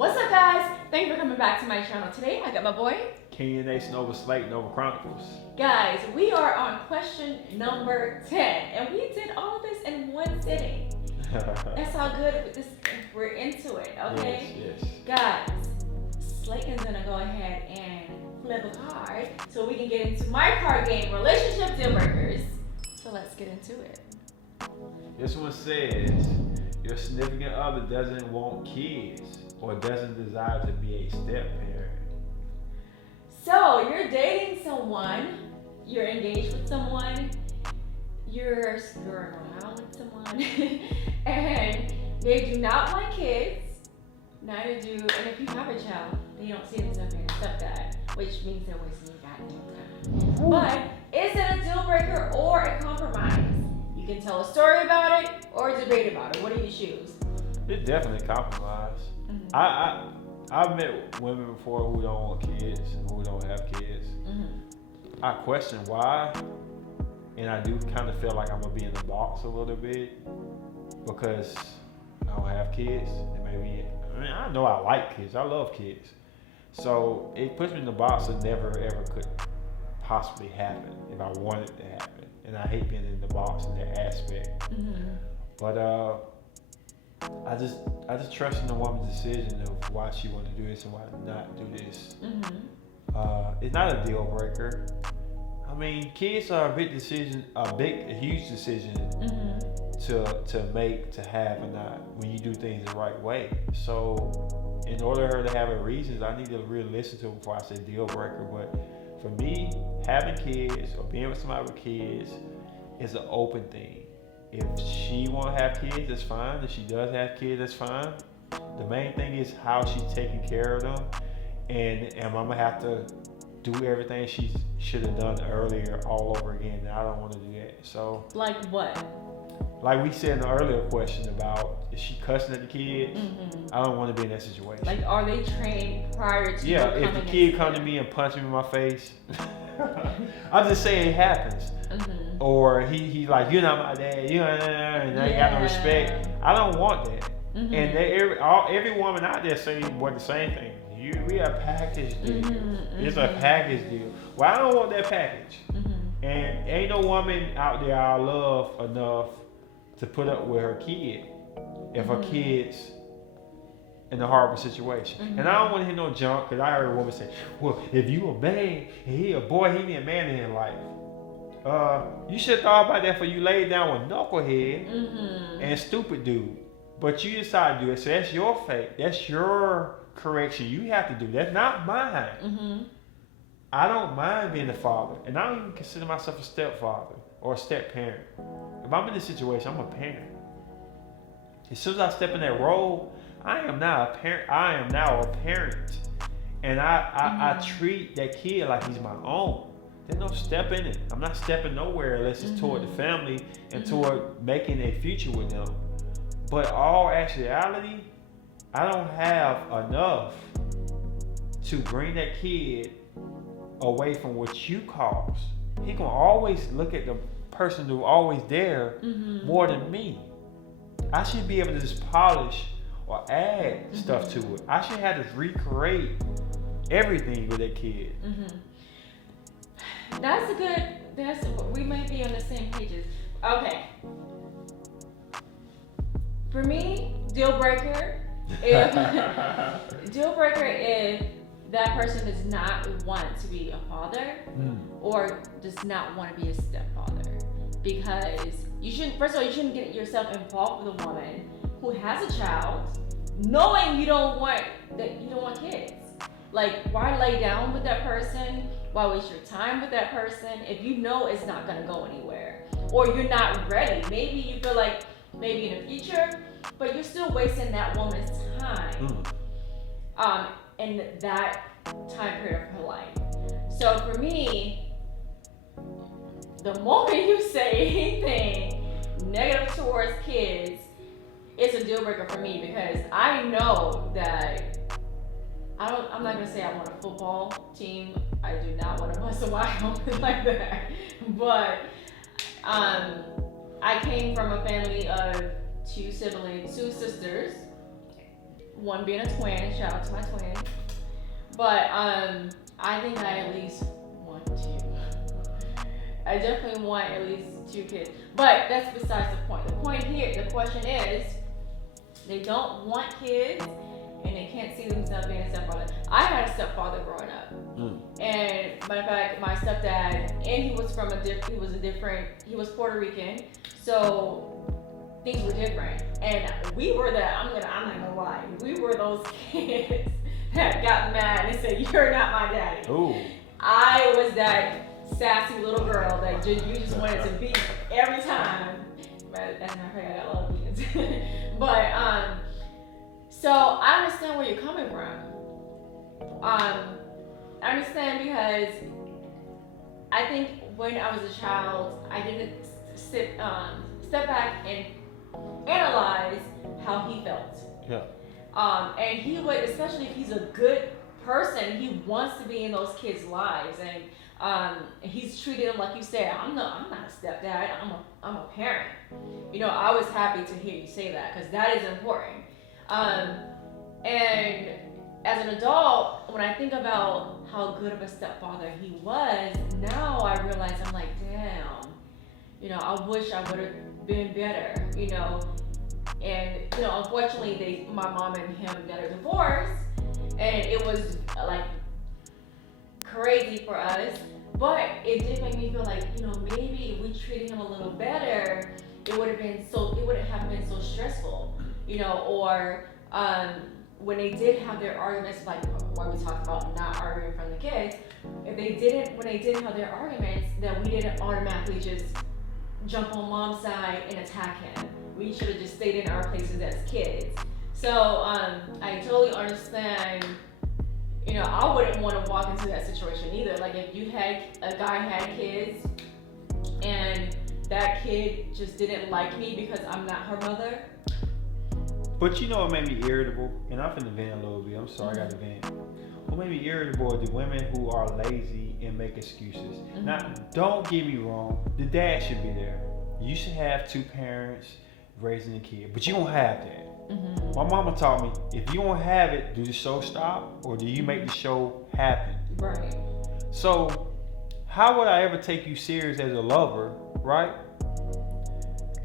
What's up, guys? Thank you for coming back to my channel. Today, I got my boy, King Aceonova Slate Nova Chronicles. Guys, we are on question number 10, and we did all of this in one sitting. That's how good we're into it, okay? Yes. Guys, Slayton's gonna go ahead and flip a card so we can get into my card game, relationship deal breakers. So let's get into it. This one says, your significant other doesn't want kids or doesn't desire to be a step-parent. So you're dating someone, you're engaged with someone, you're going out with someone, and they do not want kids, neither do, and if you have a child, they don't see themselves being a stepdad, which means they're wasting your goddamn time. But is it a deal breaker or a compromise? You can tell a story about it or debate about it. What do you choose? It's definitely a compromise. Mm-hmm. I've met women before who don't want kids, who don't have kids. Mm-hmm. I question why, and I do kind of feel like I'm gonna be in the box a little bit because I don't have kids, and maybe I know I like kids, I love kids, so it puts me in the box that never ever could possibly happen if I wanted it to happen, and I hate being in the box in that aspect. Mm-hmm. But I just trust in the woman's decision of why she want to do this and why not do this. Mm-hmm. It's not a deal breaker. I mean, kids are a big decision, a huge decision to make, to have or not when you do things the right way. So, in order for her to have her reasons, I need to really listen to her before I say deal breaker. But for me, having kids or being with somebody with kids is an open thing. If she want to have kids, that's fine. If she does have kids, that's fine. The main thing is how she's taking care of them, and I'm gonna have to do everything she should have done earlier all over again. And I don't want to do that. So, like what? Like we said in the earlier question about is she cussing at the kids? Mm-hmm. I don't want to be in that situation. Like, are they trained prior to? Yeah, if the kid come to me and punch me in my face, I'm just saying it happens. Mm-hmm. Or he like, you're not my dad, and I ain't got no respect. I don't want that. Mm-hmm. And every woman out there say the same thing. We a package deal. Mm-hmm. It's a package deal. Well, I don't want that package. Mm-hmm. And ain't no woman out there I love enough to put up with her kid if her kid's in a horrible situation. Mm-hmm. And I don't want to hear no junk, because I heard a woman say, well, if you a man and he a boy, he need a man in his life. You should have thought about that before you laid down with knucklehead and stupid dude. But you decided to do it, so that's your fate. That's your correction you have to do. That's not mine. Mm-hmm. I don't mind being a father, and I don't even consider myself a stepfather or a step-parent. If I'm in this situation, I'm a parent. As soon as I step in that role, I am now a parent. I am now a parent, and I treat that kid like he's my own. There's no step in it. I'm not stepping nowhere unless it's toward the family and toward making a future with them. But all actuality, I don't have enough to bring that kid away from what you caused. He gonna always look at the person who's always there more than me. I should be able to just polish or add stuff to it. I should have to recreate everything with that kid. We might be on the same pages. Okay. For me, deal breaker if that person does not want to be a father or does not want to be a stepfather. Because you shouldn't get yourself involved with a woman who has a child knowing you don't want kids. Like, why lay down with that person? Why waste your time with that person if you know it's not gonna go anywhere? Or you're not ready. Maybe you feel like maybe in the future, but you're still wasting that woman's time in that time period of her life. So for me, the moment you say anything negative towards kids, it's a deal breaker for me, because I know that I'm not gonna say I want a football team. I do not want to bust a wide open like that. But I came from a family of two sisters. one being a twin. Shout out to my twin. But I think I at least want two. I definitely want at least 2 kids. But that's besides the point. The point here, the question is, they don't want kids and they can't see themselves being a stepfather. I had a stepfather growing up. And matter of fact, my stepdad, and he was he was Puerto Rican, so things were different. And we were I'm not gonna lie, we were those kids that got mad and said, "You're not my daddy." Ooh. I was that sassy little girl that you just wanted to beat every time. But that's not her, I got a lot of beatings. But so I understand where you're coming from. I understand because I think when I was a child, I didn't step back and analyze how he felt. Yeah. And he would, especially if he's a good person, he wants to be in those kids' lives, and he's treated them like you said. I'm not a stepdad. I'm a parent. You know, I was happy to hear you say that because that is important. And as an adult, when I think about how good of a stepfather he was, now I realize I'm like, damn, you know, I wish I would have been better, you know. And, you know, unfortunately, my mom and him got a divorce, and it was like crazy for us. But it did make me feel like, you know, maybe if we treated him a little better, it wouldn't have been so stressful, you know. Or when they did have their arguments, like what we talked about, not arguing in front of the kids, when they did have their arguments, that we didn't automatically just jump on mom's side and attack him. We should have just stayed in our places as kids. So I totally understand. You know, I wouldn't want to walk into that situation either. Like if a guy had kids and that kid just didn't like me because I'm not her mother. But you know what made me irritable? And I'm finna vent a little bit. I'm sorry, I got to vent. What made me irritable are the women who are lazy and make excuses. Now, don't get me wrong. The dad should be there. You should have 2 parents raising a kid, but you don't have that. My mama taught me, if you don't have it, do the show stop or do you make the show happen? Right. So, how would I ever take you serious as a lover, right?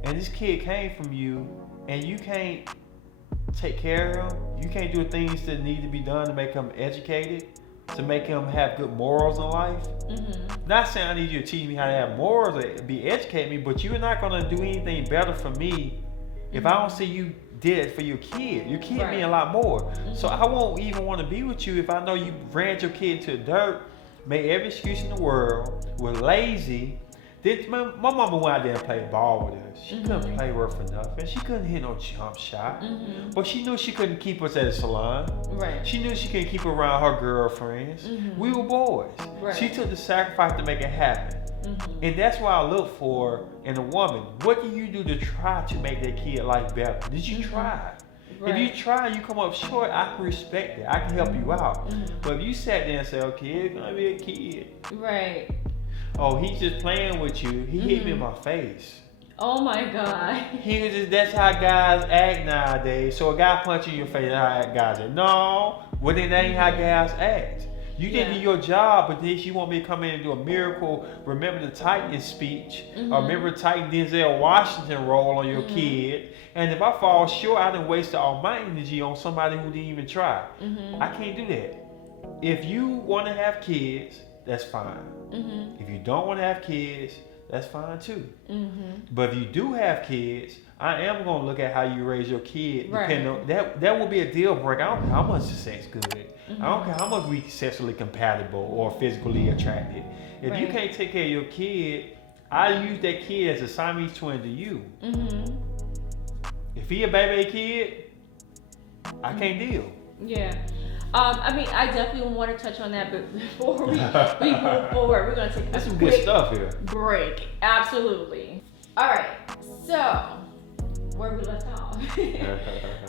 And this kid came from you and you can't take care of him. You can't do things that need to be done to make him educated, to make him have good morals in life. Not saying I need you to teach me how to have morals or educate me, but you're not gonna do anything better for me if I don't see you did it for your kid. Your kid mean a lot more. So I won't even want to be with you if I know you ran your kid to the dirt, made every excuse in the world, were lazy. My mama went out there and played ball with us. She couldn't play worth for nothing. She couldn't hit no jump shot. But she knew she couldn't keep us at the salon. Right. She knew she couldn't keep around her girlfriends. We were boys. Right. She took the sacrifice to make it happen. And that's what I look for in a woman. What do you do to try to make that kid life better? Did you try? If you try and you come up short, I can respect it. I can help you out. But if you sat there and say, okay, it's gonna be a kid. Right. Oh, he's just playing with you. He hit me in my face. Oh my God. That's how guys act nowadays. So a guy punching you in your face, that's how guys act. No, well then that ain't how guys act. You didn't do your job, but then you want me to come in and do a miracle, remember the Titan speech, or remember the Titan Denzel Washington role on your kid. And if I fall short, I done wasted all my energy on somebody who didn't even try. I can't do that. If you want to have kids, that's fine. If you don't want to have kids, that's fine too. But if you do have kids, I am going to look at how you raise your kid. Depending on that will be a deal breaker. I don't care how much the sex good. I don't care how much we sexually compatible or physically attracted. If you can't take care of your kid, I use that kid as a Siamese twin to you. If he a baby kid, I can't deal. Yeah. I mean, I definitely want to touch on that, but before we move forward, we're going to take That's some good stuff here. Break. Absolutely. All right. So, where we left off.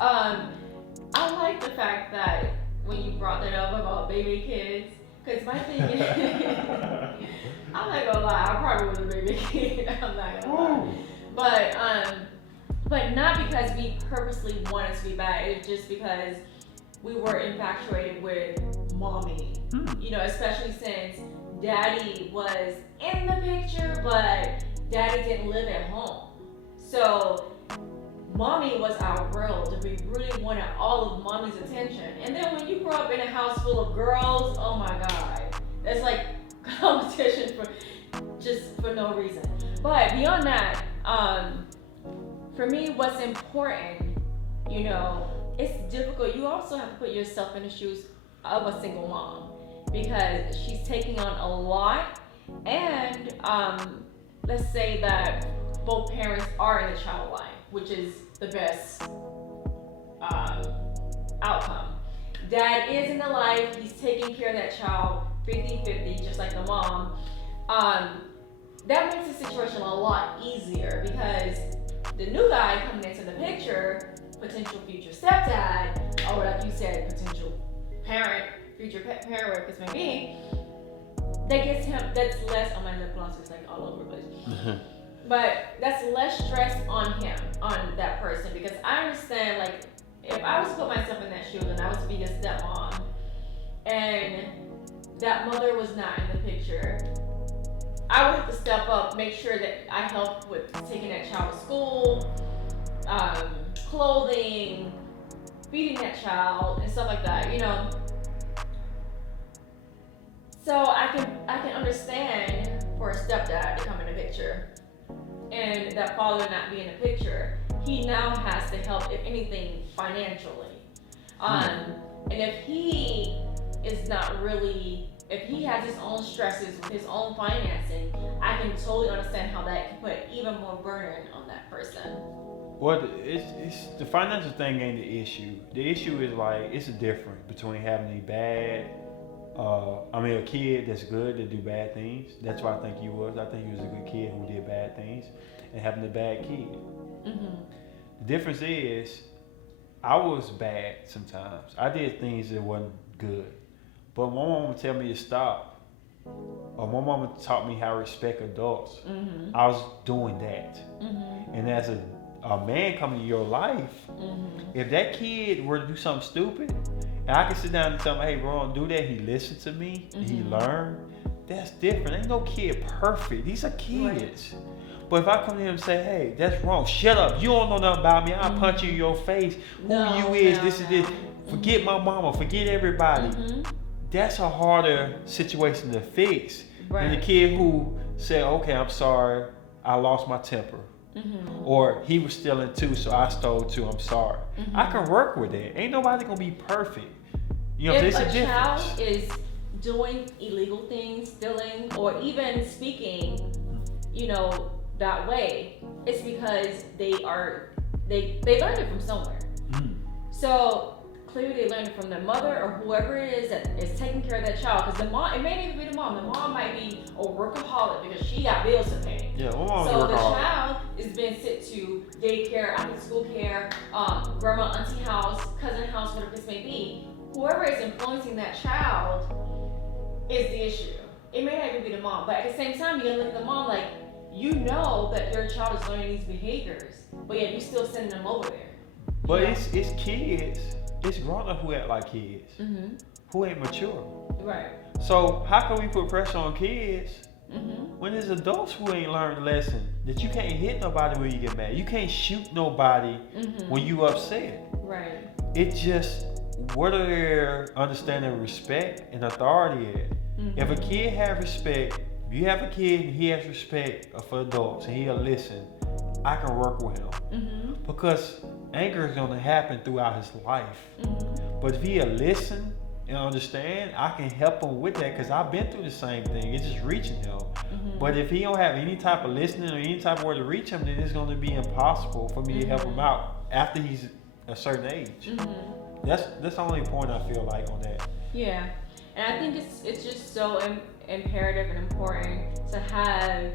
I like the fact that when you brought that up about baby kids, because my thing is, I'm not gonna lie, I probably was a baby kid. I'm not gonna lie. But not because we purposely wanted to be bad. It's just because we were infatuated with mommy. You know, especially since daddy was in the picture, but daddy didn't live at home. So mommy was our world. We really wanted all of mommy's attention. And then when you grow up in a house full of girls, oh my God, that's like competition for no reason. But beyond that, for me, what's important, you know, it's difficult. You also have to put yourself in the shoes of a single mom because she's taking on a lot. And let's say that both parents are in the child life, which is the best outcome. Dad is in the life, he's taking care of that child 50-50, just like the mom. That makes the situation a lot easier because the new guy coming into the picture, potential future stepdad, or like you said, potential parent, future parent, whatever it may be, that gets him, that's less, oh my lip gloss is like all over the place. But that's less stress on him, on that person, because I understand, like, if I was to put myself in that shoe and I was to be a stepmom, and that mother was not in the picture, I would have to step up, make sure that I help with taking that child to school, clothing, feeding that child, and stuff like that, you know. So I can understand for a stepdad to come in the picture, and that father not be in the picture. He now has to help, if anything, financially. And if he is not really, if he has his own stresses with his own financing, I can totally understand how that can put even more burden on that person. Well, it's the financial thing ain't the issue. The issue is like it's a difference between having a bad, a kid that's good to do bad things. That's what I think he was. I think he was a good kid who did bad things, and having a bad kid. The difference is, I was bad sometimes. I did things that wasn't good, but my mom would tell me to stop. Or my mama taught me how to respect adults. I was doing that, and as a man coming to your life, if that kid were to do something stupid, and I can sit down and tell him, hey bro, don't do that, he listened to me, and he learned, that's different. Ain't no kid perfect. These are kids. Right. But if I come to him and say, hey, that's wrong, shut up, you don't know nothing about me, I'll punch you in your face, this is this, forget my mama, forget everybody. That's a harder situation to fix than the kid who said, okay, I'm sorry, I lost my temper. Or he was stealing too, so I stole too, I'm sorry. I can work with that. Ain't nobody gonna be perfect. You know, if there's a a difference. child is doing illegal things, stealing, or even speaking, you know, that way, it's because they learned it from somewhere. So clearly they learned it from their mother or whoever it is that is taking care of that child. Because the mom, it may even be the mom. The mom might be a workaholic because she got bills to pay. Yeah, so the child is being sent to daycare, after school care, grandma, auntie house, cousin house, whatever this may be. Whoever is influencing that child is the issue. It may not even be the mom, but at the same time, you're gonna look at the mom like, you know that your child is learning these behaviors, but yet you still sending them over there. But it's kids. It's grown up who act like kids, who ain't mature. Right. So how can we put pressure on kids when there's adults who ain't learned the lesson that you can't hit nobody when you get mad, you can't shoot nobody when you upset. Right. It's just what are their understanding of respect and authority at? If a kid have respect, if you have a kid and he has respect for adults and he'll listen, I can work with him because anger is going to happen throughout his life. But if he'll listen and understand, I can help him with that because I've been through the same thing. It's just reaching him. But if he don't have any type of listening or any type of way to reach him, then it's going to be impossible for me to help him out after he's a certain age. That's the only point I feel like on that. Yeah, and I think it's just so imperative and important to have.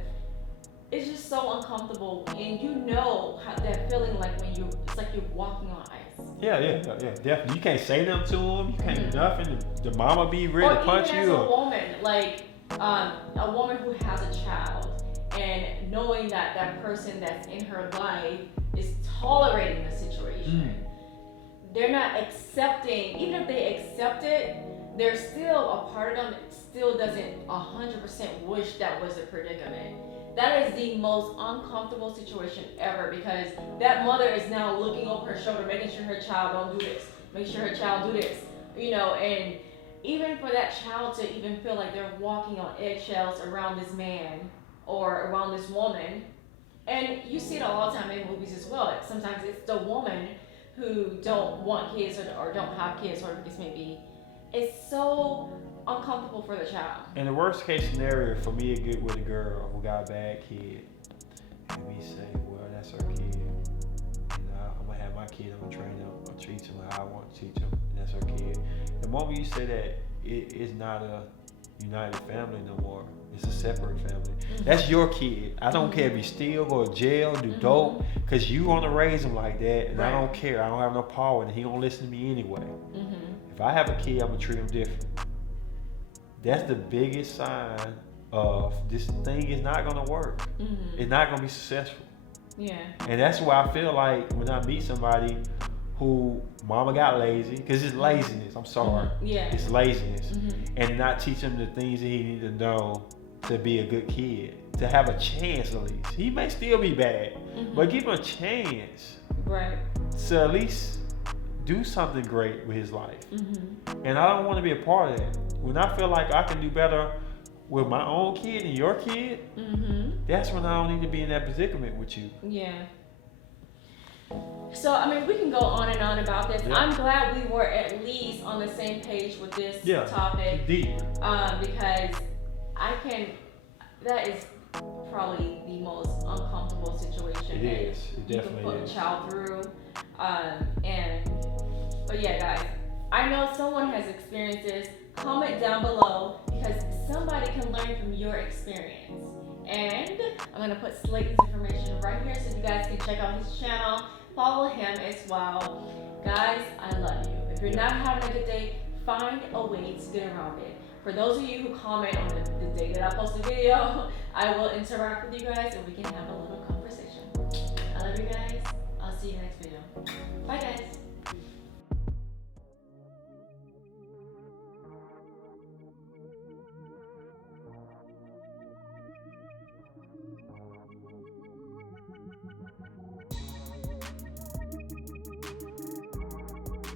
It's just so uncomfortable, and you know how that feeling like when it's like you're walking on ice. Yeah, definitely. You can't say nothing to him. You can't do nothing. The mama be ready to punch you. Or even as a woman, like a woman who has a child, and knowing that that person that's in her life is tolerating the situation. they're not accepting, even if they accept it, there's still a part of them that still doesn't 100% wish that was a predicament. That is the most uncomfortable situation ever, because that mother is now looking over her shoulder, making sure her child don't do this, make sure her child do this, and even for that child to even feel like they're walking on eggshells around this man or around this woman. And you see it all the time in movies as well. Sometimes it's the woman who don't want kids or don't have kids, whatever the case may be. It's so uncomfortable for the child. In the worst case scenario, for me, it get with a girl who got a bad kid, and we say, well, that's her kid. I'm gonna have my kid, I'm gonna train him, I'll teach him how I want to teach him, and that's her kid. The moment you say that, it's not a united family no more. It's a separate family. Mm-hmm. That's your kid. I don't care if you steal, go to jail, do dope, because you want to raise him like that, and I don't care. I don't have no power, and he don't listen to me anyway. If I have a kid, I'm gonna treat him different. That's the biggest sign of this thing is not gonna work. It's not gonna be successful. Yeah. And that's why I feel like when I meet somebody who mama got lazy, because it's laziness, I'm sorry. Yeah. It's laziness. And not teach him the things that he need to know to be a good kid, to have a chance at least. He may still be bad, but give him a chance. Right. To at least do something great with his life. And I don't want to be a part of that. When I feel like I can do better with my own kid and your kid, that's when I don't need to be in that predicament with you. Yeah. So, I mean, we can go on and on about this. Yeah. I'm glad we were at least on the same page with this topic. Deep. Because that is probably the most uncomfortable situation It definitely you can put is. a child through. But yeah, guys, I know someone has experienced this. Comment down below, because somebody can learn from your experience. And I'm going to put Slayton's information right here so you guys can check out his channel, follow him as well. Guys, I love you. If you're not having a good day, find a way to get around it. For those of you who comment on the day that I post a video, I will interact with you guys and we can have a little conversation. I love you guys. I'll see you next video. Bye guys.